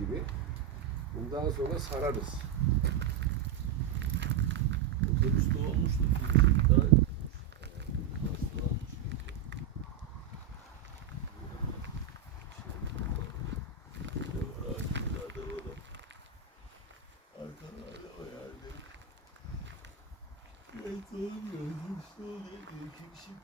gibi. Bundan sonra sararız. Otobüste olmuştu. Daha hastalanmış mıydı? Arkalarda o yerde. Ben tanımıyorum. İşte oluyor diye kim şimdi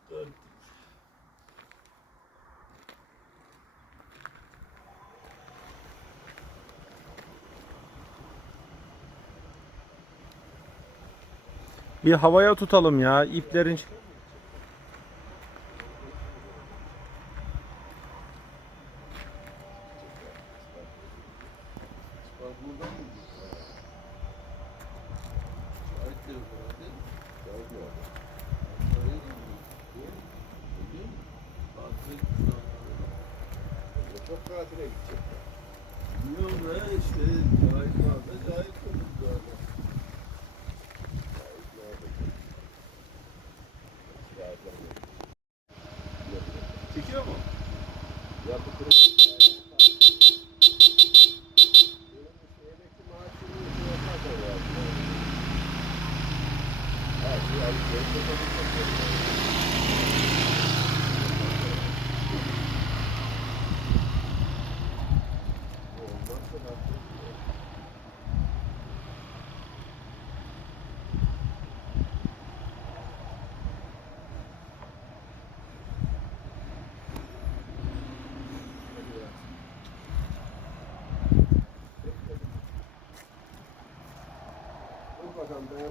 Bir havaya tutalım ya iplerin. Bak buradan mı gidiyor? Şahit de yok herhalde. Şahit yok. Ya bu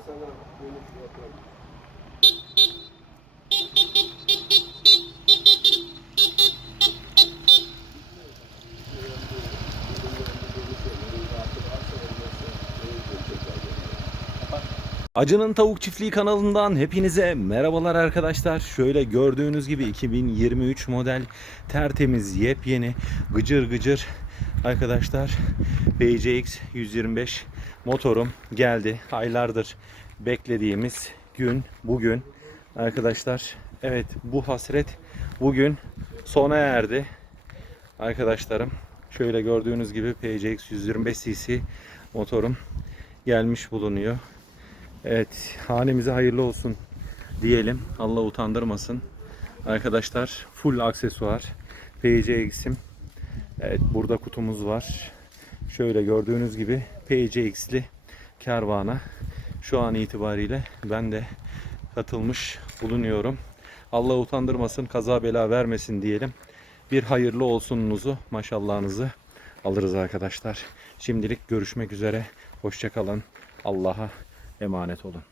sana dönüş yaparım. Acının Tavuk Çiftliği kanalından hepinize merhabalar arkadaşlar. Şöyle gördüğünüz gibi 2023 model tertemiz yepyeni gıcır gıcır arkadaşlar PCX 125 motorum geldi. Aylardır beklediğimiz gün bugün arkadaşlar. Evet bu hasret bugün sona erdi arkadaşlarım. Şöyle gördüğünüz gibi PCX 125 cc motorum gelmiş bulunuyor. Evet, hanemize hayırlı olsun diyelim. Allah utandırmasın. Arkadaşlar full aksesuar. PCX'im. Evet, burada kutumuz var. Şöyle gördüğünüz gibi PCX'li kervana şu an itibariyle ben de katılmış bulunuyorum. Allah utandırmasın, kaza bela vermesin diyelim. Bir hayırlı olsununuzu, maşallahınızı alırız arkadaşlar. Şimdilik görüşmek üzere. Hoşçakalın. Allah'a emanet olun.